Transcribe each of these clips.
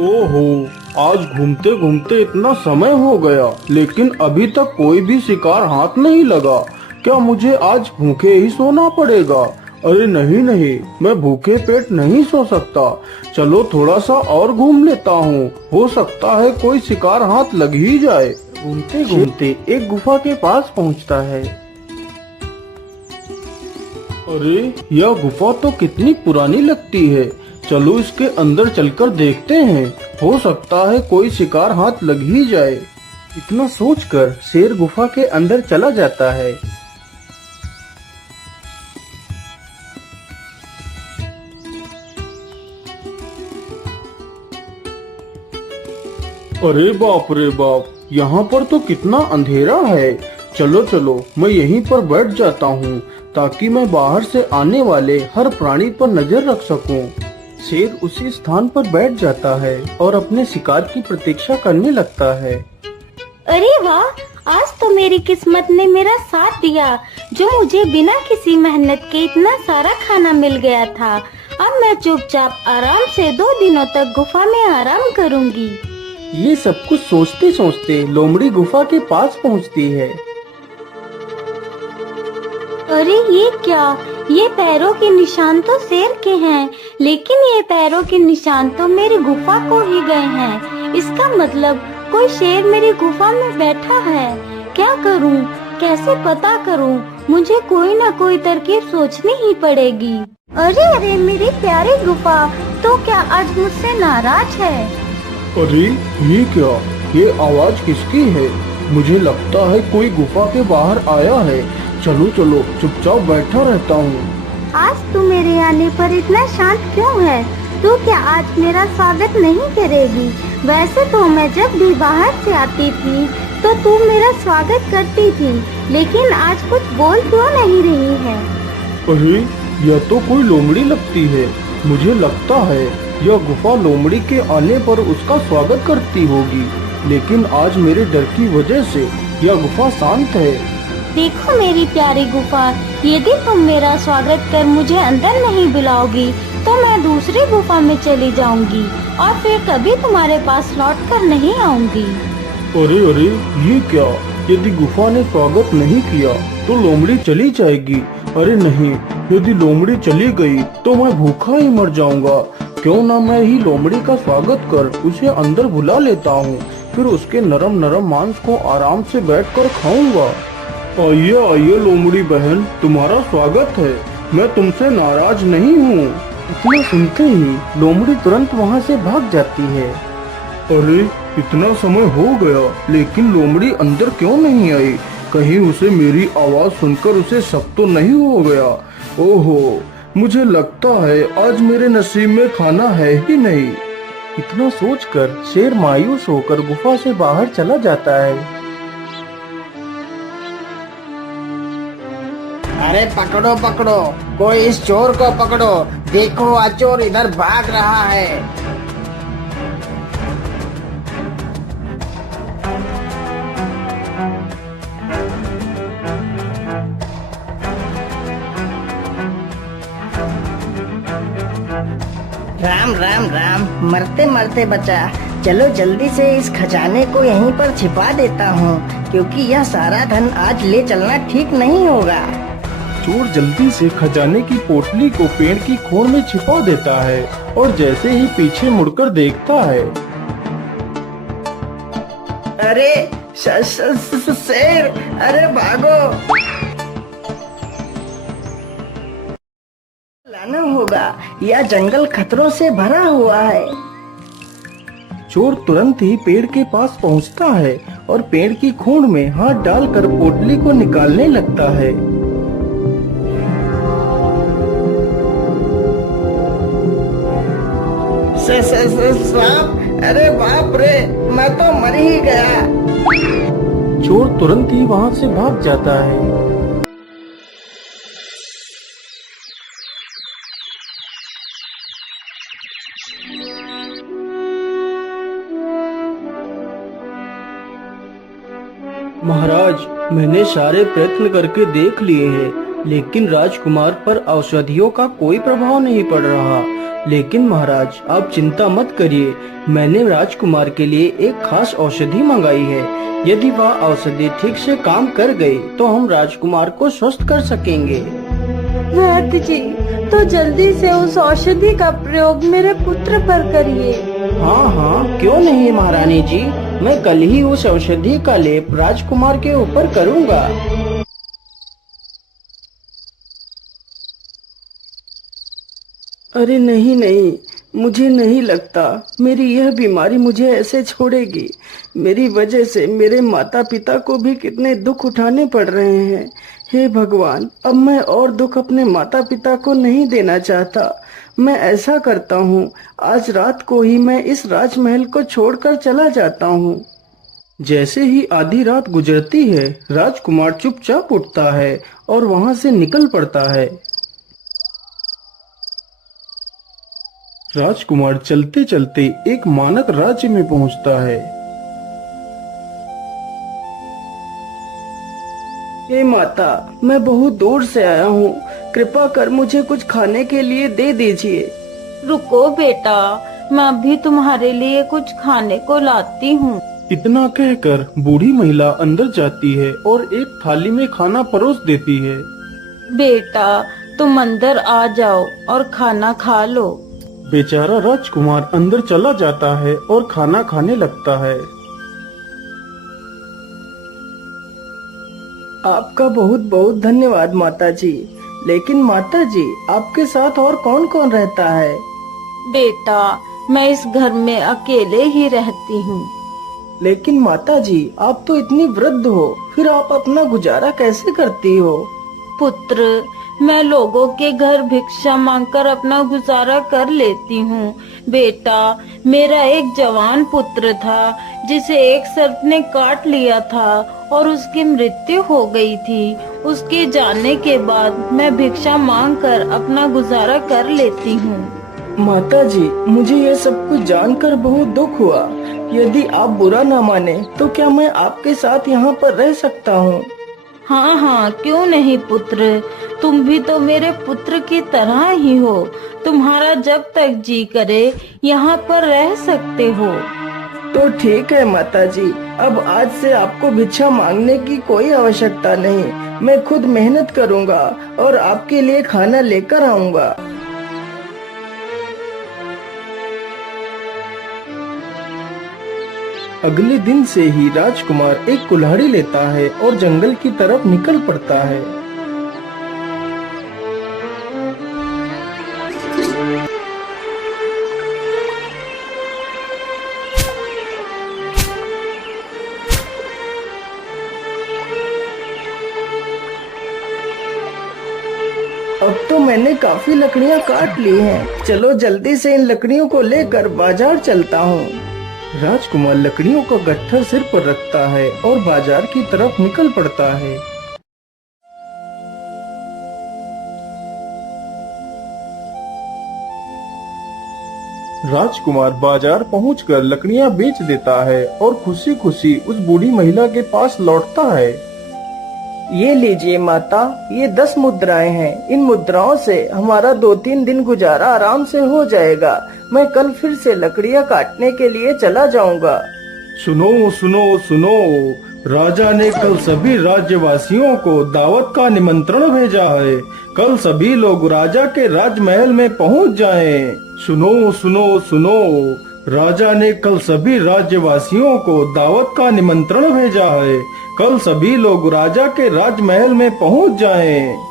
ओहो, आज घूमते घूमते इतना समय हो गया लेकिन अभी तक कोई भी शिकार हाथ नहीं लगा। क्या मुझे आज भूखे ही सोना पड़ेगा? अरे नहीं नहीं, मैं भूखे पेट नहीं सो सकता। चलो थोड़ा सा और घूम लेता हूँ, हो सकता है कोई शिकार हाथ लग ही जाए। घूमते घूमते एक गुफा के पास पहुँचता है। अरे यह गुफा तो कितनी पुरानी लगती है। चलो इसके अंदर चलकर देखते हैं, हो सकता है कोई शिकार हाथ लग ही जाए। इतना सोचकर शेर गुफा के अंदर चला जाता है। अरे बाप रे बाप, यहाँ पर तो कितना अंधेरा है। चलो चलो मैं यहीं पर बैठ जाता हूँ ताकि मैं बाहर से आने वाले हर प्राणी पर नजर रख सकूं। शेर उसी स्थान पर बैठ जाता है और अपने शिकार की प्रतीक्षा करने लगता है। अरे वाह, आज तो मेरी किस्मत ने मेरा साथ दिया, जो मुझे बिना किसी मेहनत के इतना सारा खाना मिल गया था। अब मैं चुपचाप आराम से 2 दिनों तक गुफा में आराम करूंगी। ये सब कुछ सोचते सोचते लोमड़ी गुफा के पास पहुंचती है। अरे ये क्या, ये पैरों के निशान तो शेर के हैं, लेकिन ये पैरों के निशान तो मेरी गुफा को ही गए हैं। इसका मतलब कोई शेर मेरी गुफा में बैठा है। क्या करूं, कैसे पता करूं? मुझे कोई ना कोई तरकीब सोचनी ही पड़ेगी। अरे अरे मेरी प्यारी गुफा, तो क्या आज मुझसे नाराज है? अरे ये क्या, ये आवाज किसकी है? मुझे लगता है कोई गुफा के बाहर आया है। चलो चलो चुपचाप बैठा रहता हूँ। आज तू मेरे आने पर इतना शांत क्यों है? तू क्या आज मेरा स्वागत नहीं करेगी? वैसे तो मैं जब भी बाहर से आती थी तो तू मेरा स्वागत करती थी, लेकिन आज कुछ बोल क्यों नहीं रही है? अरे यह तो कोई लोमड़ी लगती है। मुझे लगता है यह गुफा लोमड़ी के आने पर उसका स्वागत करती होगी, लेकिन आज मेरे डर की वजह से यह गुफा शांत है। देखो मेरी प्यारी गुफा, यदि तुम मेरा स्वागत कर मुझे अंदर नहीं बुलाओगी तो मैं दूसरी गुफा में चली जाऊंगी और फिर कभी तुम्हारे पास लौट कर नहीं आऊंगी। अरे अरे ये क्या, यदि गुफा ने स्वागत नहीं किया तो लोमड़ी चली जाएगी। अरे नहीं, यदि लोमड़ी चली गई तो मैं भूखा ही मर जाऊंगा। क्यों ना मैं ही लोमड़ी का स्वागत कर उसे अंदर बुला लेता हूँ, फिर उसके नरम नरम मांस को आराम से बैठकर खाऊंगा। आइए आइए लोमड़ी बहन, तुम्हारा स्वागत है। मैं तुमसे नाराज नहीं हूँ। इतना सुनते ही लोमड़ी तुरंत वहाँ से भाग जाती है। अरे इतना समय हो गया लेकिन लोमड़ी अंदर क्यों नहीं आई? कहीं उसे मेरी आवाज सुनकर उसे शक तो नहीं हो गया? ओहो, मुझे लगता है आज मेरे नसीब में खाना है ही नहीं। इतना सोचकर शेर मायूस होकर गुफा से बाहर चला जाता है। अरे पकड़ो पकड़ो, कोई इस चोर को पकड़ो। देखो आज चोर इधर भाग रहा है। राम राम राम, मरते मरते बचा। चलो जल्दी से इस खजाने को यहीं पर छिपा देता हूँ, क्योंकि यह सारा धन आज ले चलना ठीक नहीं होगा। चोर जल्दी से खजाने की पोटली को पेड़ की खोर में छिपा देता है और जैसे ही पीछे मुड़कर देखता है, अरे शेर, अरे भागो। लाना होगा, यह जंगल खतरों से भरा हुआ है। चोर तुरंत ही पेड़ के पास पहुंचता है और पेड़ की खोड़ में हाथ डालकर पोटली को निकालने लगता है। सांप, अरे बाप रे, मैं तो मर ही गया। चोर तुरंत ही वहां से भाग जाता है। महाराज, मैंने सारे प्रयत्न करके देख लिए हैं, लेकिन राजकुमार पर औषधियों का कोई प्रभाव नहीं पड़ रहा। लेकिन महाराज, आप चिंता मत करिए, मैंने राजकुमार के लिए एक खास औषधि मंगाई है। यदि वह औषधि ठीक से काम कर गई तो हम राजकुमार को स्वस्थ कर सकेंगे। वैद्य जी, तो जल्दी से उस औषधि का प्रयोग मेरे पुत्र पर करिए। हाँ हाँ, क्यों नहीं महारानी जी, मैं कल ही उस औषधि का लेप राजकुमार के ऊपर करूँगा। अरे नहीं नहीं, मुझे नहीं लगता मेरी यह बीमारी मुझे ऐसे छोड़ेगी। मेरी वजह से मेरे माता पिता को भी कितने दुख उठाने पड़ रहे हैं। हे भगवान, अब मैं और दुख अपने माता पिता को नहीं देना चाहता। मैं ऐसा करता हूँ, आज रात को ही मैं इस राजमहल को छोड़कर चला जाता हूँ। जैसे ही आधी रात गुजरती है, राजकुमार चुपचाप उठता है और वहाँ से निकल पड़ता है। राजकुमार चलते चलते एक मानक राज्य में पहुंचता है। हे माता, मैं बहुत दूर से आया हूँ, कृपा कर मुझे कुछ खाने के लिए दे दीजिए। रुको बेटा, मैं अभी तुम्हारे लिए कुछ खाने को लाती हूँ। इतना कहकर बूढ़ी महिला अंदर जाती है और एक थाली में खाना परोस देती है। बेटा, तुम अंदर आ जाओ और खाना खा लो। बेचारा राजकुमार अंदर चला जाता है और खाना खाने लगता है। आपका बहुत बहुत धन्यवाद माता जी। लेकिन माता जी, आपके साथ और कौन कौन रहता है? बेटा, मैं इस घर में अकेले ही रहती हूँ। लेकिन माता जी, आप तो इतनी वृद्ध हो, फिर आप अपना गुजारा कैसे करती हो? पुत्र, मैं लोगों के घर भिक्षा मांगकर अपना गुजारा कर लेती हूँ। बेटा, मेरा एक जवान पुत्र था जिसे एक सर्प ने काट लिया था और उसकी मृत्यु हो गई थी। उसके जाने के बाद मैं भिक्षा मांगकर अपना गुजारा कर लेती हूँ। माता जी, मुझे यह सब कुछ जानकर बहुत दुख हुआ। यदि आप बुरा न माने तो क्या मैं आपके साथ यहाँ पर रह सकता हूँ? हाँ हाँ, क्यों नहीं पुत्र, तुम भी तो मेरे पुत्र की तरह ही हो। तुम्हारा जब तक जी करे यहाँ पर रह सकते हो। तो ठीक है माता जी, अब आज से आपको भिक्षा मांगने की कोई आवश्यकता नहीं। मैं खुद मेहनत करूँगा और आपके लिए खाना लेकर आऊँगा। अगले दिन से ही राजकुमार एक कुल्हाड़ी लेता है और जंगल की तरफ निकल पड़ता है। अब तो मैंने काफी लकड़ियाँ काट ली हैं। चलो जल्दी से इन लकड़ियों को लेकर बाजार चलता हूँ। राजकुमार लकड़ियों का गट्ठर सिर पर रखता है और बाजार की तरफ निकल पड़ता है। राजकुमार बाजार पहुंचकर लकड़ियां बेच देता है और खुशी खुशी उस बूढ़ी महिला के पास लौटता है। ये लीजिए माता, ये 10 मुद्राएं हैं। इन मुद्राओं से हमारा 2-3 दिन गुजारा आराम से हो जाएगा। मैं कल फिर से लकड़ियाँ काटने के लिए चला जाऊंगा। सुनो सुनो सुनो, राजा ने कल सभी राज्यवासियों को दावत का निमंत्रण भेजा है। कल सभी लोग राजा के राजमहल में पहुंच जाएं। सुनो सुनो सुनो, राजा ने कल सभी राज्यवासियों को दावत का निमंत्रण भेजा है। कल सभी लोग राजा के राजमहल में पहुंच जाएं।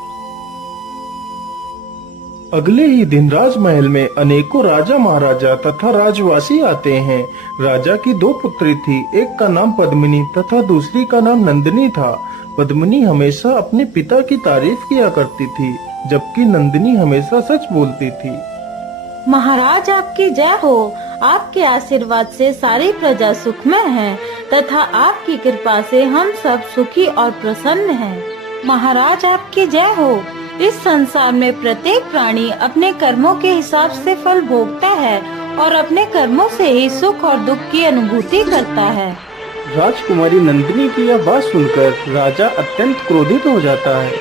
अगले ही दिन राजमहल में अनेकों राजा महाराजा तथा राजवासी आते हैं। राजा की 2 पुत्री थी, एक का नाम पद्मिनी तथा दूसरी का नाम नंदिनी था। पद्मिनी हमेशा अपने पिता की तारीफ किया करती थी, जबकि नंदिनी हमेशा सच बोलती थी। महाराज, आपकी जय हो। आपके आशीर्वाद से सारी प्रजा सुखमय है तथा आपकी कृपा से हम सब सुखी और प्रसन्न हैं। महाराज, आपकी जय हो। इस संसार में प्रत्येक प्राणी अपने कर्मों के हिसाब से फल भोगता है और अपने कर्मों से ही सुख और दुख की अनुभूति करता है। राजकुमारी नंदिनी की यह बात सुनकर राजा अत्यंत क्रोधित हो जाता है।